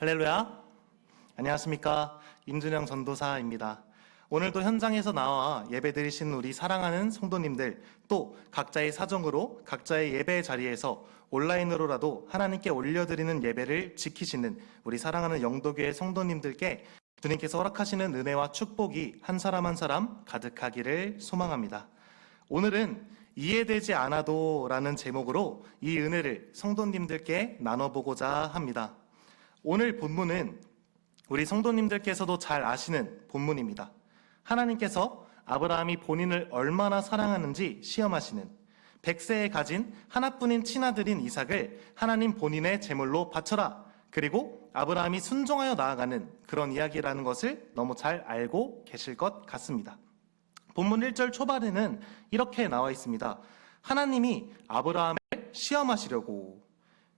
할렐루야. 안녕하십니까. 임준영 전도사입니다. 오늘도 현장에서 나와 예배드리신 우리 사랑하는 성도님들, 또 각자의 사정으로 각자의 예배 자리에서 온라인으로라도 하나님께 올려드리는 예배를 지키시는 우리 사랑하는 영도교회 성도님들께 주님께서 허락하시는 은혜와 축복이 한 사람 한 사람 가득하기를 소망합니다. 오늘은 이해되지 않아도 라는 제목으로 이 은혜를 성도님들께 나눠보고자 합니다. 오늘 본문은 우리 성도님들께서도 잘 아시는 본문입니다. 하나님께서 아브라함이 본인을 얼마나 사랑하는지 시험하시는 100세에 가진 하나뿐인 친아들인 이삭을 하나님 본인의 제물로 바쳐라. 그리고 아브라함이 순종하여 나아가는 그런 이야기라는 것을 너무 잘 알고 계실 것 같습니다. 본문 1절 초반에는 이렇게 나와 있습니다. 하나님이 아브라함을 시험하시려고,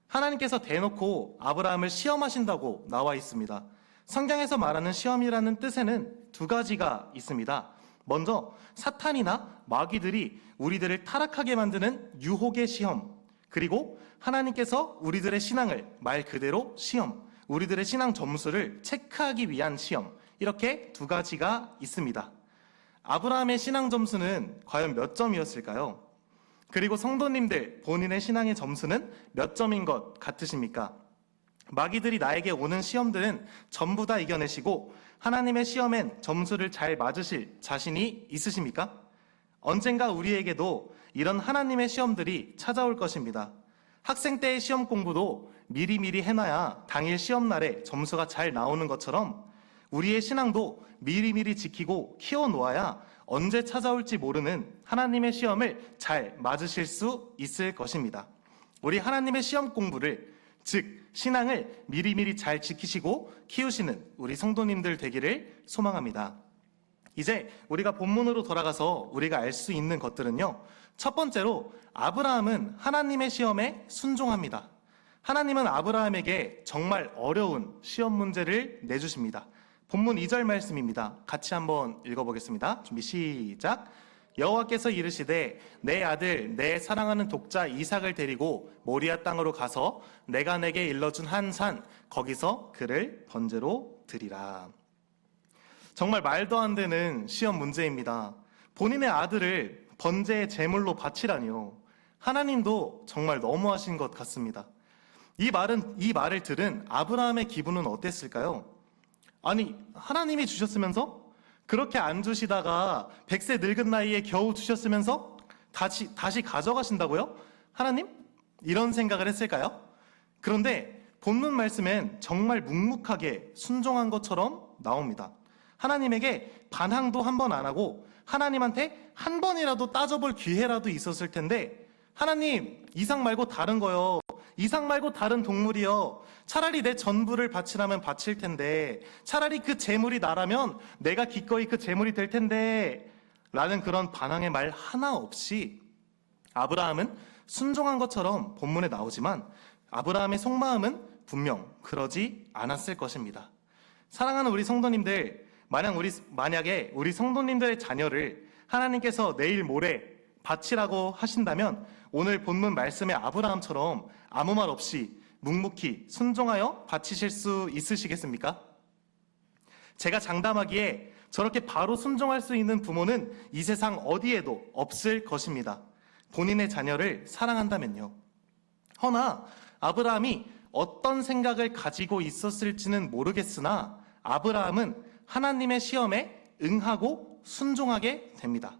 하나님께서 대놓고 아브라함을 시험하신다고 나와 있습니다. 성경에서 말하는 시험이라는 뜻에는 두 가지가 있습니다. 먼저 사탄이나 마귀들이 우리들을 타락하게 만드는 유혹의 시험, 그리고 하나님께서 우리들의 신앙을 말 그대로 시험, 우리들의 신앙 점수를 체크하기 위한 시험, 이렇게 두 가지가 있습니다. 아브라함의 신앙 점수는 과연 몇 점이었을까요? 그리고 성도님들 본인의 신앙의 점수는 몇 점인 것 같으십니까? 마귀들이 나에게 오는 시험들은 전부 다 이겨내시고 하나님의 시험엔 점수를 잘 맞으실 자신이 있으십니까? 언젠가 우리에게도 이런 하나님의 시험들이 찾아올 것입니다. 학생 때의 시험 공부도 미리미리 해놔야 당일 시험날에 점수가 잘 나오는 것처럼 우리의 신앙도 미리미리 지키고 키워놓아야 언제 찾아올지 모르는 하나님의 시험을 잘 맞으실 수 있을 것입니다. 우리 하나님의 시험 공부를, 즉 신앙을 미리미리 잘 지키시고 키우시는 우리 성도님들 되기를 소망합니다. 이제 우리가 본문으로 돌아가서 우리가 알 수 있는 것들은요, 첫 번째로 아브라함은 하나님의 시험에 순종합니다. 하나님은 아브라함에게 정말 어려운 시험 문제를 내주십니다. 본문 2절 말씀입니다. 같이 한번 읽어보겠습니다. 준비 시작. 여호와께서 이르시되 내 아들 내 사랑하는 독자 이삭을 데리고 모리아 땅으로 가서 내가 내게 일러준 한 산 거기서 그를 번제로 드리라. 정말 말도 안 되는 시험 문제입니다. 본인의 아들을 번제의 제물로 바치라니요. 하나님도 정말 너무하신 것 같습니다. 이 말을 들은 아브라함의 기분은 어땠을까요? 아니, 하나님이 주셨으면서 그렇게 안 주시다가 100세 늙은 나이에 겨우 주셨으면서 다시 가져가신다고요? 하나님? 이런 생각을 했을까요? 그런데 본문 말씀엔 정말 묵묵하게 순종한 것처럼 나옵니다. 하나님에게 반항도 한 번 안 하고 하나님한테 한 번이라도 따져볼 기회라도 있었을 텐데, 하나님, 이삭 말고 다른 거요. 이삭 말고 다른 동물이요. 차라리 내 전부를 바치라면 바칠 텐데, 차라리 그 재물이 나라면 내가 기꺼이 그 재물이 될 텐데, 라는 그런 반항의 말 하나 없이 아브라함은 순종한 것처럼 본문에 나오지만 아브라함의 속마음은 분명 그러지 않았을 것입니다. 사랑하는 우리 성도님들, 만약에 우리 성도님들의 자녀를 하나님께서 내일 모레 바치라고 하신다면 오늘 본문 말씀의 아브라함처럼 아무 말 없이 묵묵히 순종하여 바치실 수 있으시겠습니까? 제가 장담하기에 저렇게 바로 순종할 수 있는 부모는 이 세상 어디에도 없을 것입니다. 본인의 자녀를 사랑한다면요. 허나 아브라함이 어떤 생각을 가지고 있었을지는 모르겠으나 아브라함은 하나님의 시험에 응하고 순종하게 됩니다.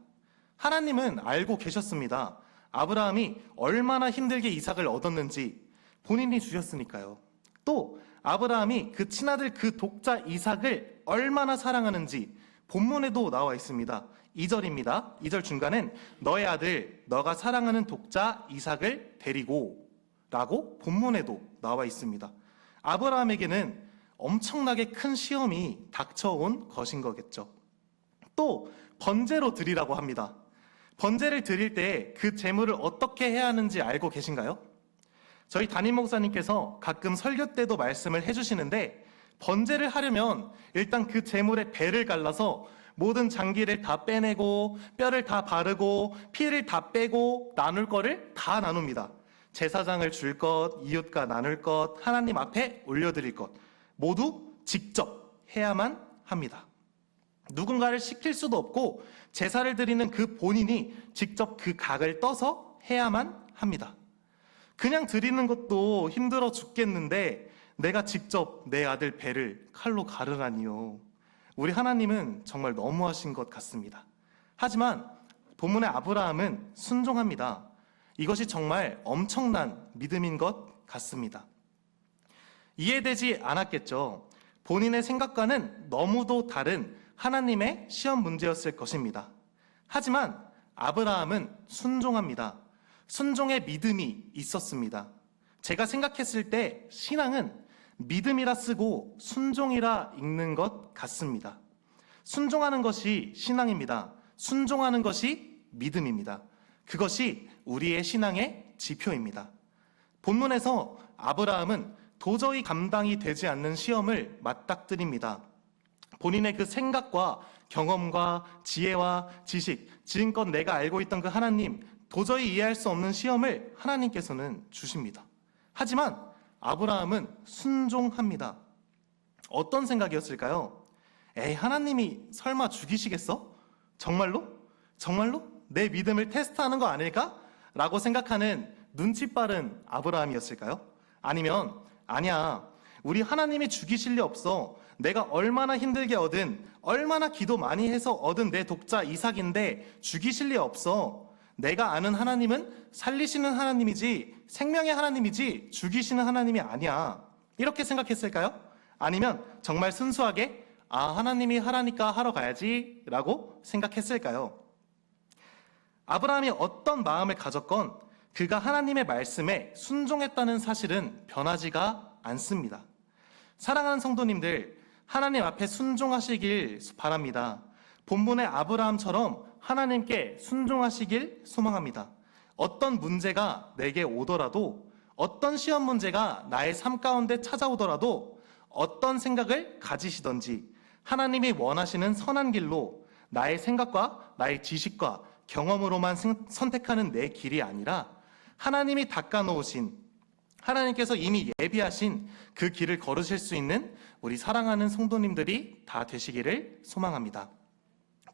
하나님은 알고 계셨습니다. 아브라함이 얼마나 힘들게 이삭을 얻었는지 본인이 주셨으니까요. 또 아브라함이 그 친아들 그 독자 이삭을 얼마나 사랑하는지 본문에도 나와 있습니다. 2절입니다. 2절 중간엔 너의 아들, 너가 사랑하는 독자 이삭을 데리고 라고 본문에도 나와 있습니다. 아브라함에게는 엄청나게 큰 시험이 닥쳐온 것인 거겠죠. 또 번제로 드리라고 합니다. 번제를 드릴 때 그 제물을 어떻게 해야 하는지 알고 계신가요? 저희 담임 목사님께서 가끔 설교 때도 말씀을 해주시는데, 번제를 하려면 일단 그 제물의 배를 갈라서 모든 장기를 다 빼내고 뼈를 다 바르고 피를 다 빼고 나눌 거를 다 나눕니다. 제사장을 줄 것, 이웃과 나눌 것, 하나님 앞에 올려드릴 것, 모두 직접 해야만 합니다. 누군가를 시킬 수도 없고 제사를 드리는 그 본인이 직접 그 각을 떠서 해야만 합니다. 그냥 드리는 것도 힘들어 죽겠는데 내가 직접 내 아들 배를 칼로 가르라니요. 우리 하나님은 정말 너무하신 것 같습니다. 하지만 본문의 아브라함은 순종합니다. 이것이 정말 엄청난 믿음인 것 같습니다. 이해되지 않았겠죠. 본인의 생각과는 너무도 다른 하나님의 시험 문제였을 것입니다. 하지만 아브라함은 순종합니다. 순종의 믿음이 있었습니다. 제가 생각했을 때 신앙은 믿음이라 쓰고 순종이라 읽는 것 같습니다. 순종하는 것이 신앙입니다. 순종하는 것이 믿음입니다. 그것이 우리의 신앙의 지표입니다. 본문에서 아브라함은 도저히 감당이 되지 않는 시험을 맞닥뜨립니다. 본인의 그 생각과 경험과 지혜와 지식, 지금껏 내가 알고 있던 그 하나님, 도저히 이해할 수 없는 시험을 하나님께서는 주십니다. 하지만 아브라함은 순종합니다. 어떤 생각이었을까요? 에이, 하나님이 설마 죽이시겠어? 정말로? 정말로? 내 믿음을 테스트하는 거 아닐까? 라고 생각하는 눈치 빠른 아브라함이었을까요? 아니면 아니야, 우리 하나님이 죽이실 리 없어. 내가 얼마나 힘들게 얻은, 얼마나 기도 많이 해서 얻은 내 독자 이삭인데 죽이실 리 없어. 내가 아는 하나님은 살리시는 하나님이지, 생명의 하나님이지 죽이시는 하나님이 아니야. 이렇게 생각했을까요? 아니면 정말 순수하게 하나님이 하라니까 하러 가야지 라고 생각했을까요? 아브라함이 어떤 마음을 가졌건 그가 하나님의 말씀에 순종했다는 사실은 변하지가 않습니다. 사랑하는 성도님들, 하나님 앞에 순종하시길 바랍니다. 본문의 아브라함처럼 하나님께 순종하시길 소망합니다. 어떤 문제가 내게 오더라도, 어떤 시험 문제가 나의 삶 가운데 찾아오더라도, 어떤 생각을 가지시던지 하나님이 원하시는 선한 길로 나의 생각과 나의 지식과 경험으로만 선택하는 내 길이 아니라 하나님이 닦아놓으신, 하나님께서 이미 예비하신 그 길을 걸으실 수 있는 우리 사랑하는 성도님들이 다 되시기를 소망합니다.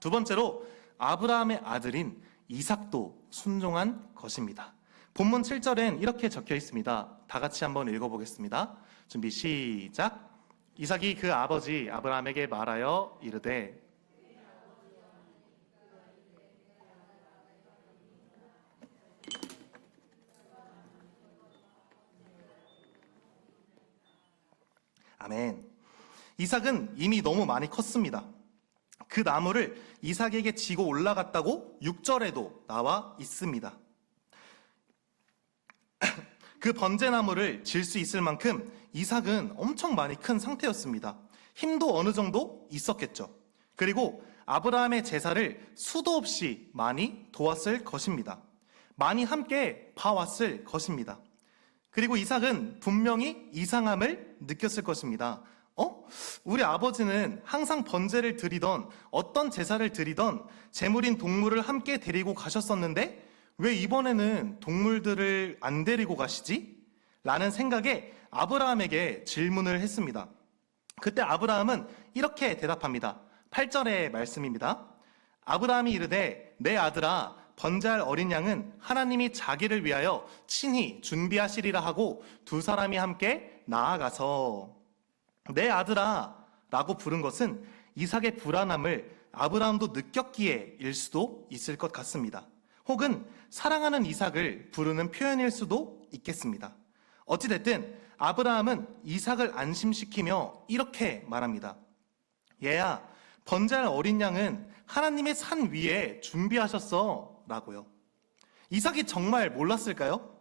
두 번째로 아브라함의 아들인 이삭도 순종한 것입니다. 본문 7절엔 이렇게 적혀 있습니다. 다 같이 한번 읽어보겠습니다. 준비 시작. 이삭이 그 아버지 아브라함에게 말하여 이르되 아멘. 이삭은 이미 너무 많이 컸습니다. 그 나무를 이삭에게 지고 올라갔다고 6절에도 나와 있습니다. 그 번제나무를 질 수 있을 만큼 이삭은 엄청 많이 큰 상태였습니다. 힘도 어느 정도 있었겠죠. 그리고 아브라함의 제사를 수도 없이 많이 도왔을 것입니다. 많이 함께 봐왔을 것입니다. 그리고 이삭은 분명히 이상함을 느꼈을 것입니다. 우리 아버지는 항상 번제를 드리던, 어떤 제사를 드리던 제물인 동물을 함께 데리고 가셨었는데 왜 이번에는 동물들을 안 데리고 가시지? 라는 생각에 아브라함에게 질문을 했습니다. 그때 아브라함은 이렇게 대답합니다. 8절의 말씀입니다. 아브라함이 이르되 내 아들아, 번제할 어린 양은 하나님이 자기를 위하여 친히 준비하시리라 하고 두 사람이 함께 나아가서, 내 아들아 라고 부른 것은 이삭의 불안함을 아브라함도 느꼈기에일 수도 있을 것 같습니다. 혹은 사랑하는 이삭을 부르는 표현일 수도 있겠습니다. 어찌됐든 아브라함은 이삭을 안심시키며 이렇게 말합니다. 얘야, 번제할 어린 양은 하나님의 산 위에 준비하셨어 라고요. 이삭이 정말 몰랐을까요?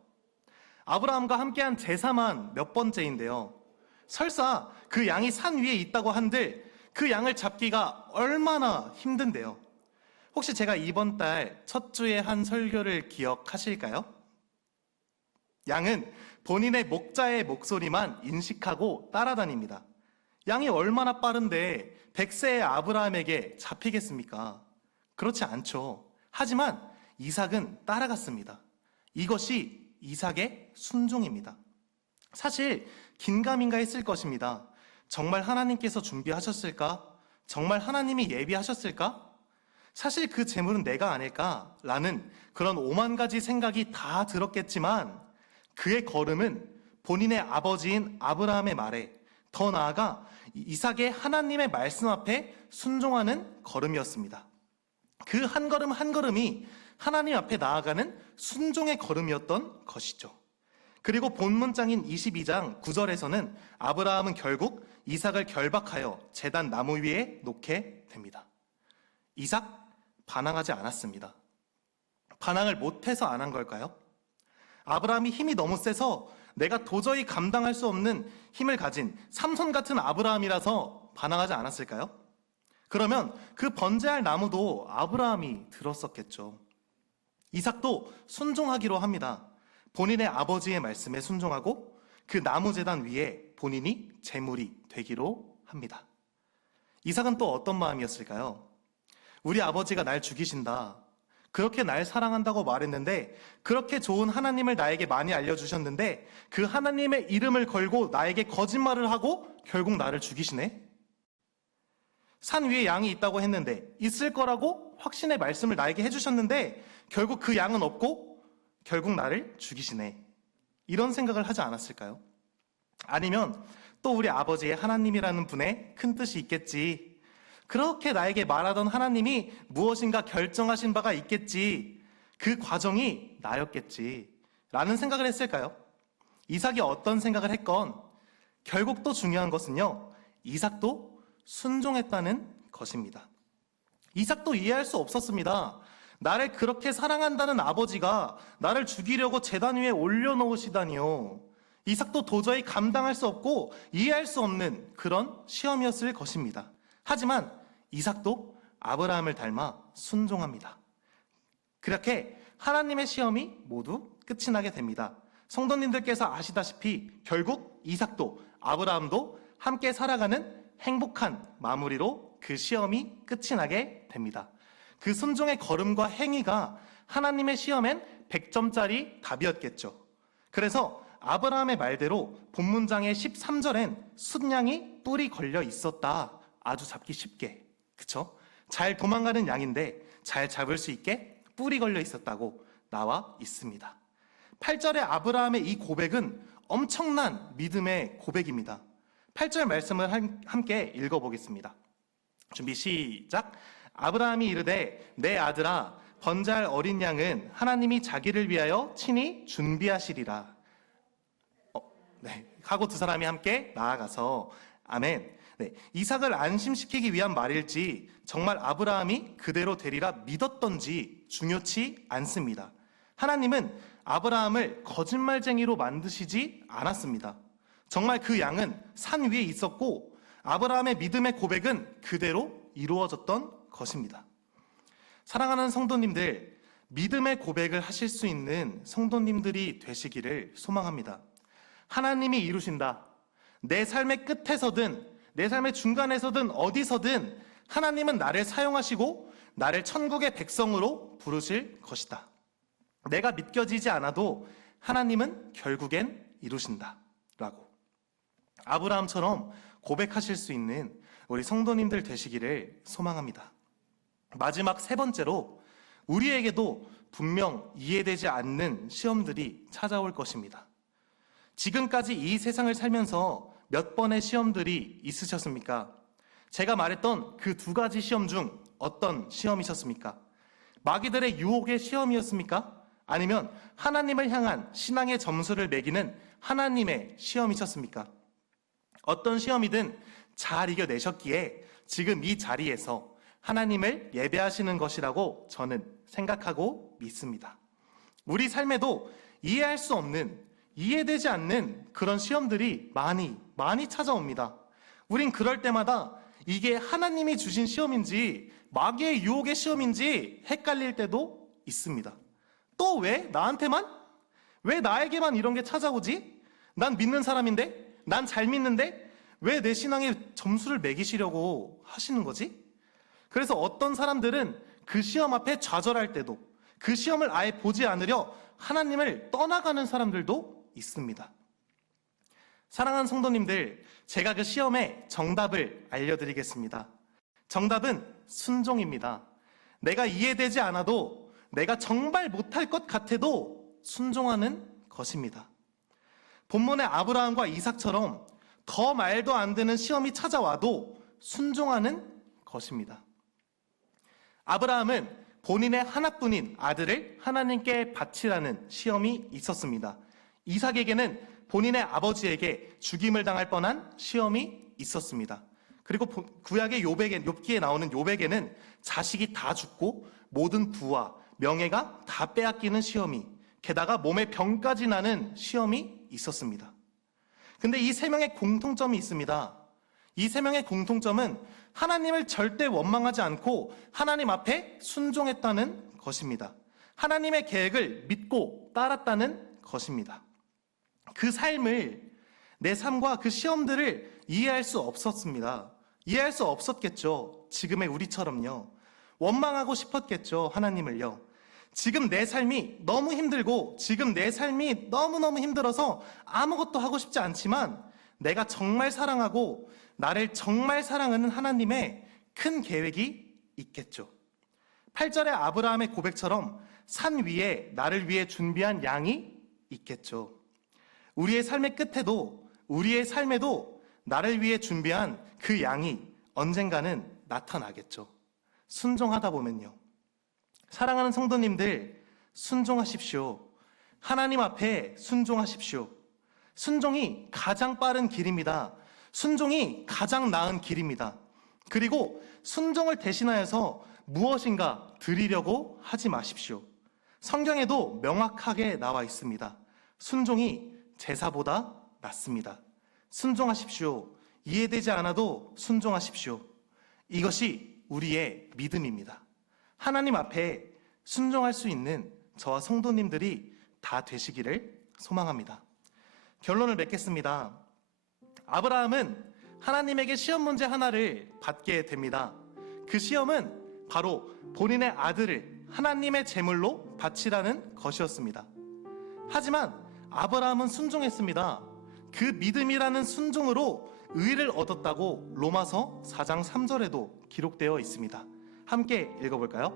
아브라함과 함께한 제사만 몇 번째인데요. 설사 그 양이 산 위에 있다고 한들 그 양을 잡기가 얼마나 힘든데요. 혹시 제가 이번 달 첫 주에 한 설교를 기억하실까요? 양은 본인의 목자의 목소리만 인식하고 따라다닙니다. 양이 얼마나 빠른데 100세의 아브라함에게 잡히겠습니까? 그렇지 않죠. 하지만 이삭은 따라갔습니다. 이것이 이삭의 순종입니다. 사실 긴가민가 했을 것입니다. 정말 하나님께서 준비하셨을까? 정말 하나님이 예비하셨을까? 사실 그 재물은 내가 아닐까라는 그런 오만 가지 생각이 다 들었겠지만 그의 걸음은 본인의 아버지인 아브라함의 말에, 더 나아가 이삭의 하나님의 말씀 앞에 순종하는 걸음이었습니다. 그 한 걸음 한 걸음이 하나님 앞에 나아가는 순종의 걸음이었던 것이죠. 그리고 본문장인 22장 9절에서는 아브라함은 결국 이삭을 결박하여 제단 나무 위에 놓게 됩니다. 이삭 반항하지 않았습니다. 반항을 못해서 안 한 걸까요? 아브라함이 힘이 너무 세서 내가 도저히 감당할 수 없는 힘을 가진 삼손 같은 아브라함이라서 반항하지 않았을까요? 그러면 그 번제할 나무도 아브라함이 들었었겠죠. 이삭도 순종하기로 합니다. 본인의 아버지의 말씀에 순종하고 그 나무 제단 위에 본인이 제물이 되기로 합니다. 이삭은 또 어떤 마음이었을까요? 우리 아버지가 날 죽이신다. 그렇게 날 사랑한다고 말했는데, 그렇게 좋은 하나님을 나에게 많이 알려주셨는데 그 하나님의 이름을 걸고 나에게 거짓말을 하고 결국 나를 죽이시네? 산 위에 양이 있다고 했는데, 있을 거라고 확신의 말씀을 나에게 해주셨는데 결국 그 양은 없고 결국 나를 죽이시네. 이런 생각을 하지 않았을까요? 아니면 또 우리 아버지의 하나님이라는 분의 큰 뜻이 있겠지. 그렇게 나에게 말하던 하나님이 무엇인가 결정하신 바가 있겠지. 그 과정이 나였겠지. 라는 생각을 했을까요? 이삭이 어떤 생각을 했건 결국 또 중요한 것은요, 이삭도 순종했다는 것입니다. 이삭도 이해할 수 없었습니다. 나를 그렇게 사랑한다는 아버지가 나를 죽이려고 제단 위에 올려놓으시다니요. 이삭도 도저히 감당할 수 없고 이해할 수 없는 그런 시험이었을 것입니다. 하지만 이삭도 아브라함을 닮아 순종합니다. 그렇게 하나님의 시험이 모두 끝이 나게 됩니다. 성도님들께서 아시다시피 결국 이삭도 아브라함도 함께 살아가는 행복한 마무리로 그 시험이 끝이 나게 됩니다. 그 순종의 걸음과 행위가 하나님의 시험엔 100점짜리 답이었겠죠. 그래서 아브라함의 말대로 본문장의 13절엔 숫양이 뿔이 걸려 있었다. 아주 잡기 쉽게. 그쵸? 잘 도망가는 양인데 잘 잡을 수 있게 뿔이 걸려 있었다고 나와 있습니다. 8절의 아브라함의 이 고백은 엄청난 믿음의 고백입니다. 8절 말씀을 함께 읽어보겠습니다. 준비 시작. 아브라함이 이르되 내 아들아 번제할 어린 양은 하나님이 자기를 위하여 친히 준비하시리라. 네, 하고 두 사람이 함께 나아가서 아멘. 네, 이삭을 안심시키기 위한 말일지 정말 아브라함이 그대로 되리라 믿었던지 중요치 않습니다. 하나님은 아브라함을 거짓말쟁이로 만드시지 않았습니다. 정말 그 양은 산 위에 있었고 아브라함의 믿음의 고백은 그대로 이루어졌던 것입니다. 사랑하는 성도님들, 믿음의 고백을 하실 수 있는 성도님들이 되시기를 소망합니다. 하나님이 이루신다. 내 삶의 끝에서든 내 삶의 중간에서든 어디서든 하나님은 나를 사용하시고 나를 천국의 백성으로 부르실 것이다. 내가 믿겨지지 않아도 하나님은 결국엔 이루신다. 라고. 아브라함처럼 고백하실 수 있는 우리 성도님들 되시기를 소망합니다. 마지막 세 번째로 우리에게도 분명 이해되지 않는 시험들이 찾아올 것입니다. 지금까지 이 세상을 살면서 몇 번의 시험들이 있으셨습니까? 제가 말했던 그 두 가지 시험 중 어떤 시험이셨습니까? 마귀들의 유혹의 시험이었습니까? 아니면 하나님을 향한 신앙의 점수를 매기는 하나님의 시험이셨습니까? 어떤 시험이든 잘 이겨내셨기에 지금 이 자리에서 하나님을 예배하시는 것이라고 저는 생각하고 믿습니다. 우리 삶에도 이해할 수 없는, 이해되지 않는 그런 시험들이 많이 찾아옵니다. 우린 그럴 때마다 이게 하나님이 주신 시험인지 마귀의 유혹의 시험인지 헷갈릴 때도 있습니다. 또 왜 나한테만? 왜 나에게만 이런 게 찾아오지? 난 믿는 사람인데? 난 잘 믿는데? 왜 내 신앙에 점수를 매기시려고 하시는 거지? 그래서 어떤 사람들은 그 시험 앞에 좌절할 때도, 그 시험을 아예 보지 않으려 하나님을 떠나가는 사람들도 있습니다. 사랑하는 성도님들, 제가 그 시험의 정답을 알려드리겠습니다. 정답은 순종입니다. 내가 이해되지 않아도, 내가 정말 못할 것 같아도 순종하는 것입니다. 본문의 아브라함과 이삭처럼 더 말도 안 되는 시험이 찾아와도 순종하는 것입니다. 아브라함은 본인의 하나뿐인 아들을 하나님께 바치라는 시험이 있었습니다. 이삭에게는 본인의 아버지에게 죽임을 당할 뻔한 시험이 있었습니다. 그리고 구약의 욥기에 나오는 욥에게는 자식이 다 죽고 모든 부와 명예가 다 빼앗기는 시험이, 게다가 몸에 병까지 나는 시험이 있었습니다. 근데 이 세 명의 공통점이 있습니다. 이 세 명의 공통점은 하나님을 절대 원망하지 않고 하나님 앞에 순종했다는 것입니다. 하나님의 계획을 믿고 따랐다는 것입니다. 그 삶을, 내 삶과 그 시험들을 이해할 수 없었습니다. 이해할 수 없었겠죠. 지금의 우리처럼요. 원망하고 싶었겠죠. 하나님을요. 지금 내 삶이 너무 힘들고, 지금 내 삶이 너무너무 힘들어서 아무것도 하고 싶지 않지만, 내가 정말 사랑하고 나를 정말 사랑하는 하나님의 큰 계획이 있겠죠. 8절의 아브라함의 고백처럼 산 위에 나를 위해 준비한 양이 있겠죠. 우리의 삶의 끝에도, 우리의 삶에도 나를 위해 준비한 그 양이 언젠가는 나타나겠죠. 순종하다 보면요. 사랑하는 성도님들, 순종하십시오. 하나님 앞에 순종하십시오. 순종이 가장 빠른 길입니다. 순종이 가장 나은 길입니다. 그리고 순종을 대신하여서 무엇인가 드리려고 하지 마십시오. 성경에도 명확하게 나와 있습니다. 순종이 제사보다 낫습니다. 순종하십시오. 이해되지 않아도 순종하십시오. 이것이 우리의 믿음입니다. 하나님 앞에 순종할 수 있는 저와 성도님들이 다 되시기를 소망합니다. 결론을 맺겠습니다. 아브라함은 하나님에게 시험 문제 하나를 받게 됩니다. 그 시험은 바로 본인의 아들을 하나님의 제물로 바치라는 것이었습니다. 하지만 아브라함은 순종했습니다. 그 믿음이라는 순종으로 의를 얻었다고 로마서 4장 3절에도 기록되어 있습니다. 함께 읽어볼까요?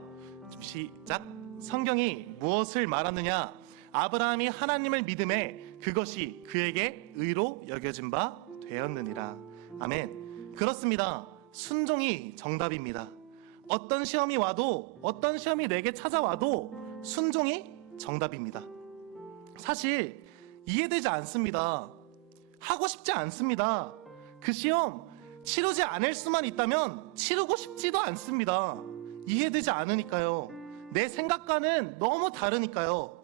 시작. 성경이 무엇을 말하느냐? 아브라함이 하나님을 믿음에 그것이 그에게 의로 여겨진 바 되었느니라. 아멘. 그렇습니다. 순종이 정답입니다. 어떤 시험이 와도, 어떤 시험이 내게 찾아와도 순종이 정답입니다. 사실 이해되지 않습니다. 하고 싶지 않습니다. 그 시험 치르지 않을 수만 있다면 치르고 싶지도 않습니다. 이해되지 않으니까요. 내 생각과는 너무 다르니까요.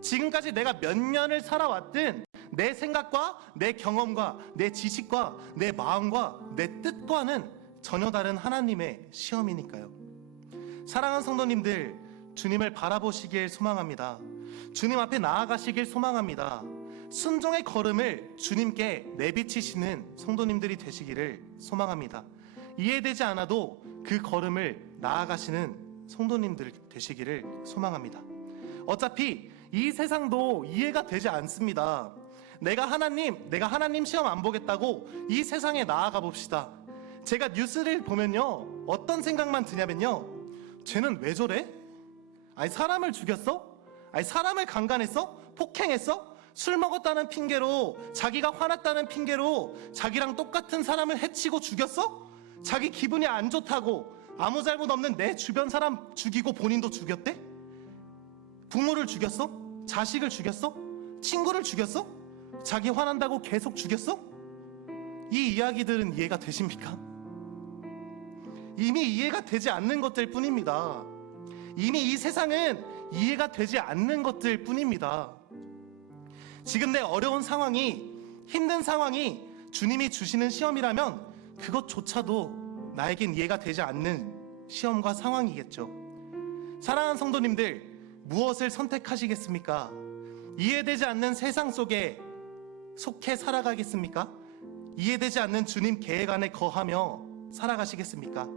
지금까지 내가 몇 년을 살아왔든 내 생각과 내 경험과 내 지식과 내 마음과 내 뜻과는 전혀 다른 하나님의 시험이니까요. 사랑하는 성도님들, 주님을 바라보시길 소망합니다. 주님 앞에 나아가시길 소망합니다. 순종의 걸음을 주님께 내비치시는 성도님들이 되시기를 소망합니다. 이해되지 않아도 그 걸음을 나아가시는 성도님들 되시기를 소망합니다. 어차피 이 세상도 이해가 되지 않습니다. 내가 하나님 시험 안 보겠다고 이 세상에 나아가 봅시다. 제가 뉴스를 보면요, 어떤 생각만 드냐면요, 쟤는 왜 저래? 아니 사람을 죽였어? 아니 사람을 강간했어? 폭행했어? 술 먹었다는 핑계로, 자기가 화났다는 핑계로 자기랑 똑같은 사람을 해치고 죽였어? 자기 기분이 안 좋다고 아무 잘못 없는 내 주변 사람 죽이고 본인도 죽였대? 부모를 죽였어? 자식을 죽였어? 친구를 죽였어? 자기 화난다고 계속 죽였어? 이 이야기들은 이해가 되십니까? 이미 이해가 되지 않는 것들 뿐입니다. 이미 이 세상은 이해가 되지 않는 것들 뿐입니다. 지금 내 어려운 상황이, 힘든 상황이 주님이 주시는 시험이라면 그것조차도 나에겐 이해가 되지 않는 시험과 상황이겠죠. 사랑하는 성도님들, 무엇을 선택하시겠습니까? 이해되지 않는 세상 속에 속해 살아가겠습니까? 이해되지 않는 주님 계획 안에 거하며 살아가시겠습니까?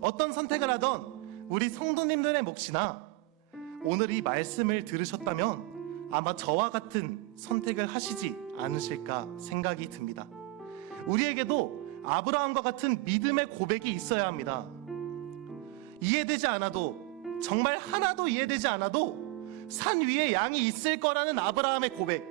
어떤 선택을 하던 우리 성도님들의 몫이나 오늘 이 말씀을 들으셨다면 아마 저와 같은 선택을 하시지 않으실까 생각이 듭니다. 우리에게도 아브라함과 같은 믿음의 고백이 있어야 합니다. 이해되지 않아도, 정말 하나도 이해되지 않아도 산 위에 양이 있을 거라는 아브라함의 고백,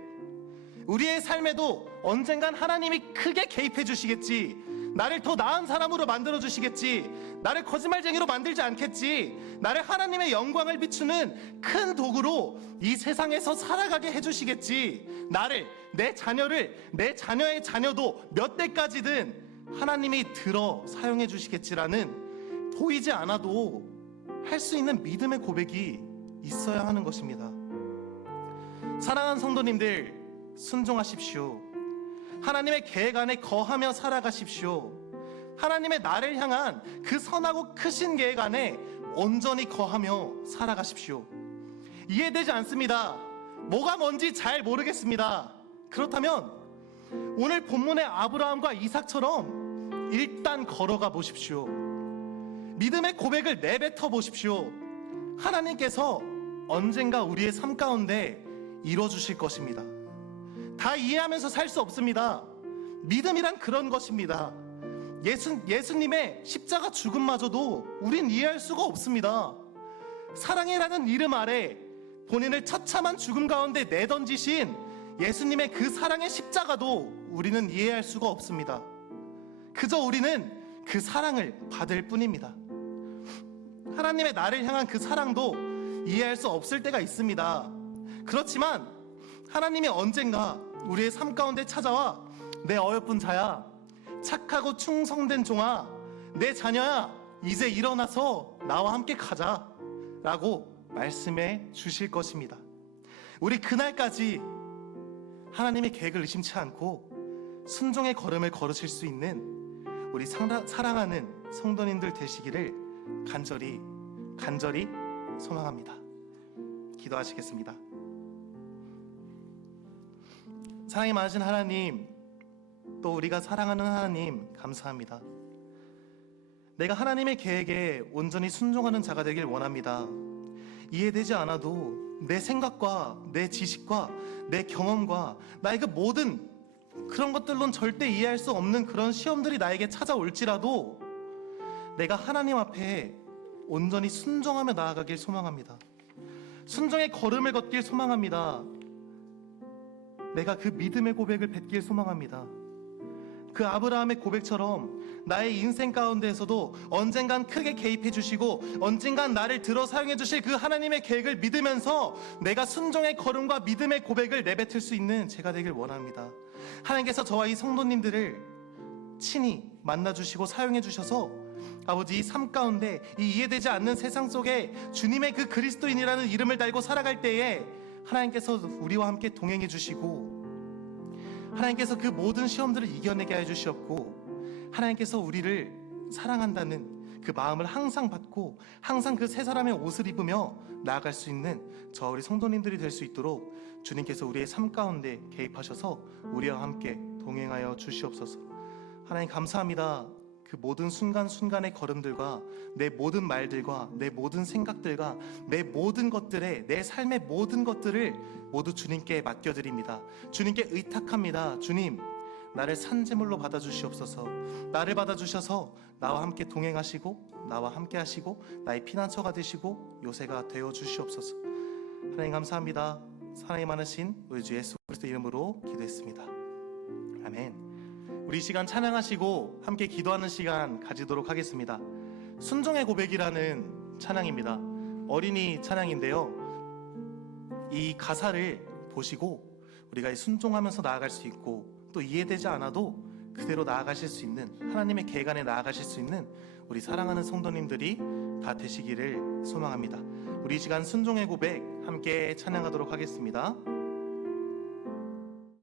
우리의 삶에도 언젠간 하나님이 크게 개입해 주시겠지, 나를 더 나은 사람으로 만들어 주시겠지, 나를 거짓말쟁이로 만들지 않겠지, 나를 하나님의 영광을 비추는 큰 도구로 이 세상에서 살아가게 해주시겠지, 나를, 내 자녀를, 내 자녀의 자녀도 몇 대까지든 하나님이 들어 사용해 주시겠지라는, 보이지 않아도 할 수 있는 믿음의 고백이 있어야 하는 것입니다. 사랑하는 성도님들, 순종하십시오. 하나님의 계획 안에 거하며 살아가십시오. 하나님의 나를 향한 그 선하고 크신 계획 안에 온전히 거하며 살아가십시오. 이해되지 않습니다. 뭐가 뭔지 잘 모르겠습니다. 그렇다면 오늘 본문의 아브라함과 이삭처럼 일단 걸어가 보십시오. 믿음의 고백을 내뱉어 보십시오. 하나님께서 언젠가 우리의 삶 가운데 이뤄주실 것입니다. 다 이해하면서 살 수 없습니다. 믿음이란 그런 것입니다. 예수님의 십자가 죽음마저도 우린 이해할 수가 없습니다. 사랑이라는 이름 아래 본인을 처참한 죽음 가운데 내던지신 예수님의 그 사랑의 십자가도 우리는 이해할 수가 없습니다. 그저 우리는 그 사랑을 받을 뿐입니다. 하나님의 나를 향한 그 사랑도 이해할 수 없을 때가 있습니다. 그렇지만 하나님이 언젠가 우리의 삶 가운데 찾아와, 내 어여쁜 자야, 착하고 충성된 종아, 내 자녀야, 이제 일어나서 나와 함께 가자 라고 말씀해 주실 것입니다. 우리 그날까지 하나님의 계획을 의심치 않고 순종의 걸음을 걸으실 수 있는 우리 사랑하는 성도님들 되시기를 간절히 소망합니다. 기도하시겠습니다. 사랑이 많으신 하나님, 또 우리가 사랑하는 하나님, 감사합니다. 내가 하나님의 계획에 온전히 순종하는 자가 되길 원합니다. 이해되지 않아도 내 생각과 내 지식과 내 경험과 나의 그 모든 그런 것들로는 절대 이해할 수 없는 그런 시험들이 나에게 찾아올지라도 내가 하나님 앞에 온전히 순종하며 나아가길 소망합니다. 순종의 걸음을 걷길 소망합니다. 내가 그 믿음의 고백을 뱉길 소망합니다. 그 아브라함의 고백처럼 나의 인생 가운데에서도 언젠간 크게 개입해 주시고 언젠간 나를 들어 사용해 주실 그 하나님의 계획을 믿으면서 내가 순종의 걸음과 믿음의 고백을 내뱉을 수 있는 제가 되길 원합니다. 하나님께서 저와 이 성도님들을 친히 만나주시고 사용해 주셔서 아버지, 이 삶 가운데 이 이해되지 않는 세상 속에 주님의 그 그리스도인이라는 이름을 달고 살아갈 때에 하나님께서 우리와 함께 동행해 주시고 하나님께서 그 모든 시험들을 이겨내게 해주시었고 하나님께서 우리를 사랑한다는 그 마음을 항상 받고 항상 그 새 사람의 옷을 입으며 나아갈 수 있는 저 우리 성도님들이 될 수 있도록 주님께서 우리의 삶 가운데 개입하셔서 우리와 함께 동행하여 주시옵소서. 하나님 감사합니다. 그 모든 순간순간의 걸음들과 내 모든 말들과 내 모든 생각들과 내 모든 것들에 내 삶의 모든 것들을 모두 주님께 맡겨드립니다. 주님께 의탁합니다. 주님, 나를 산재물로 받아주시옵소서. 나를 받아주셔서 나와 함께 동행하시고 나와 함께 하시고 나의 피난처가 되시고 요새가 되어 주시옵소서. 하나님 감사합니다. 사랑이 많으신 우리 주 예수 그리스도 이름으로 기도했습니다. 아멘. 우리 시간 찬양하시고 함께 기도하는 시간 가지도록 하겠습니다. 순종의 고백이라는 찬양입니다. 어린이 찬양인데요. 이 가사를 보시고 우리가 순종하면서 나아갈 수 있고 또 이해되지 않아도 그대로 나아가실 수 있는 하나님의 계획 안에 나아가실 수 있는 우리 사랑하는 성도님들이 다 되시기를 소망합니다. 우리 시간 순종의 고백 함께 찬양하도록 하겠습니다.